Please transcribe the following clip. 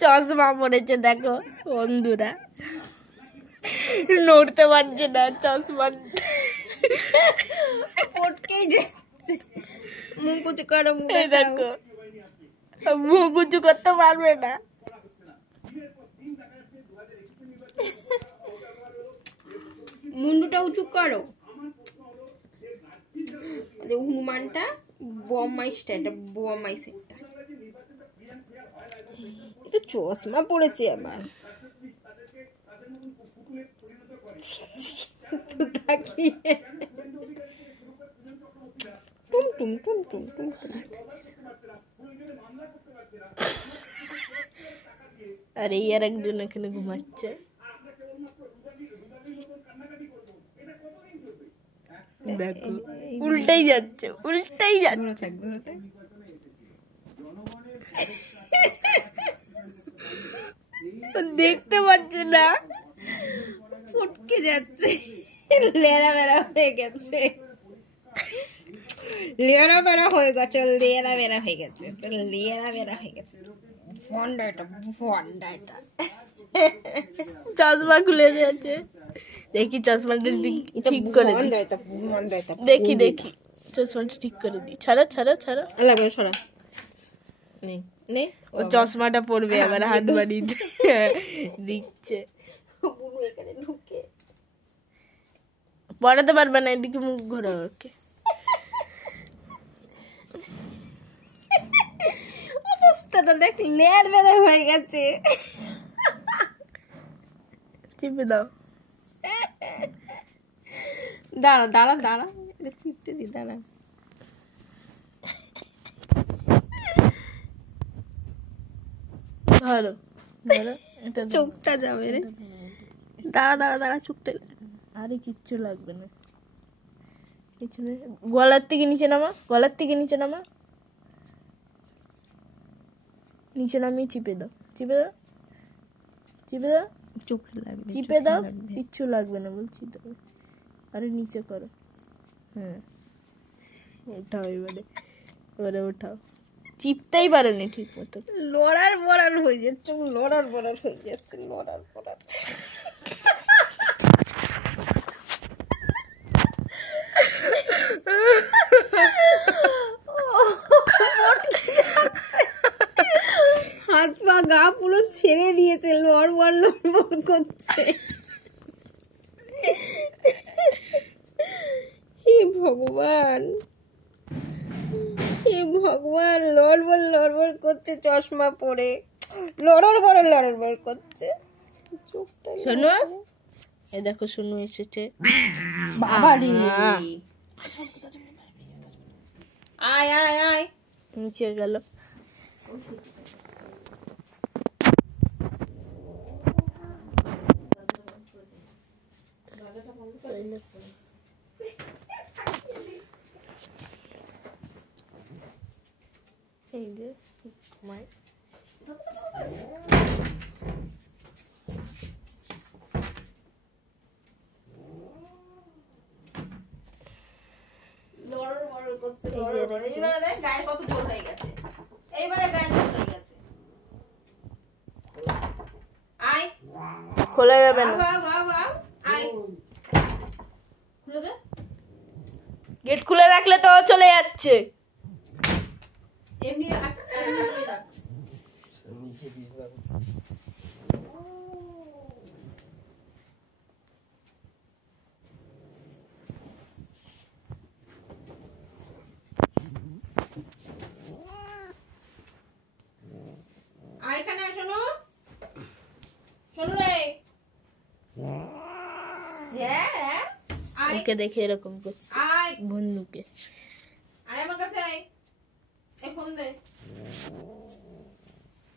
চশমা পড়েছে দেখো বন্ধুরা, নড়তে পারছে না চশমা পটকেই যাচ্ছে। মুখ উঁচু করো, দেখো মুখ উঁচু করতে পারবে না। মুন্ডুটা উঁচু করো। হনুমানটা বম্মাই স্টাইলটা, বম্মাই সেটটা। এটা চশমা পড়েছে আবার। টুম টুম টুম টুম টুম টুম। আরে আর একদিন এখানে ঘুমাচ্ছে, দেখো উল্টাই যাচ্ছে, উল্টাই যাচ্ছে। দেখতে পাচ্ছে না, ফটকে যাচ্ছে, লেরা বেড়া হয়ে গেছে, লেরা বেড়া হয়ে গেছে, লেরা বেড়া হয়ে গেছে, লেরা বেড়া হয়ে গেছে। ভন্ডাটা, ভন্ডাটা। চশমা খুলে দিয়েছে। দেখি চশমাটা ঠিক করে দিই, দেখি দেখি চশমাটা ঠিক করে দিই। ছাড়া ছাড়া ছাড়া, লাগবে সরা। নেই নে, ও চশমাটা পরবে আবার, হাত বাড়িয়ে দিচ্ছে। পড়াতে পারবে না, এদিকে মুখ ঘোরা। ওকে অবস্থাটা দেখ, লের বেড়া হয়ে গেছে। চিপে দাও। দাঁড়া দাঁড়া দাঁড়া, এটা চিপতে দি, দাঁড়া। ধরো ধরো, এটা চোখটা যাবে রে। দাঁড়া দাঁড়া দাঁড়া, চোখটা। আরে কিচ্ছু লাগবে না, কিছু নেই। গলার থেকে নিচে নামা, গলার থেকে নিচে নামা, নিচে নামিয়ে চিপে দাও, চিপে দাও, চিপে দাও, চোখে লাগবে, চিপে দাও, কিচ্ছু লাগবে না বলছি তো। আরে নিচে করো, হ্যাঁ ওঠাও, এবারে এবারে ওঠাও। চিপতেই পারোনি ঠিক মতো, লড়ার বড়ার হয়ে যাচ্ছে, লড়ার বড়ার হয়ে যাচ্ছে, লড়ার বড়ার। হাত পা গা পুরো ছেড়ে দিয়েছে, লড়বড় লড়বড় করছে। হে ভগবান, হে ভগবান, লড়বড় লড়বড় করছে চশমা পরে, লড়ার বড় করছে। শোনো, এই দেখো শোনো এসেছে। বাবা রে, আয় আয় আয়, নিচে গেল। এই যে ঘুমায়। গায়ে কত জোর হয়ে গেছে, এইবারে গায়ে জোর হয়ে গেছে। আয়, খোলা যাবে না, গেট খুলে রাখলে তো চলে যাচ্ছে। এমনি আয়খানে, শোনো শোনো রে, ওকে দেখে এরকম করছে বন্ধুকে। আয় আমার কাছে আয়, ফোন দে।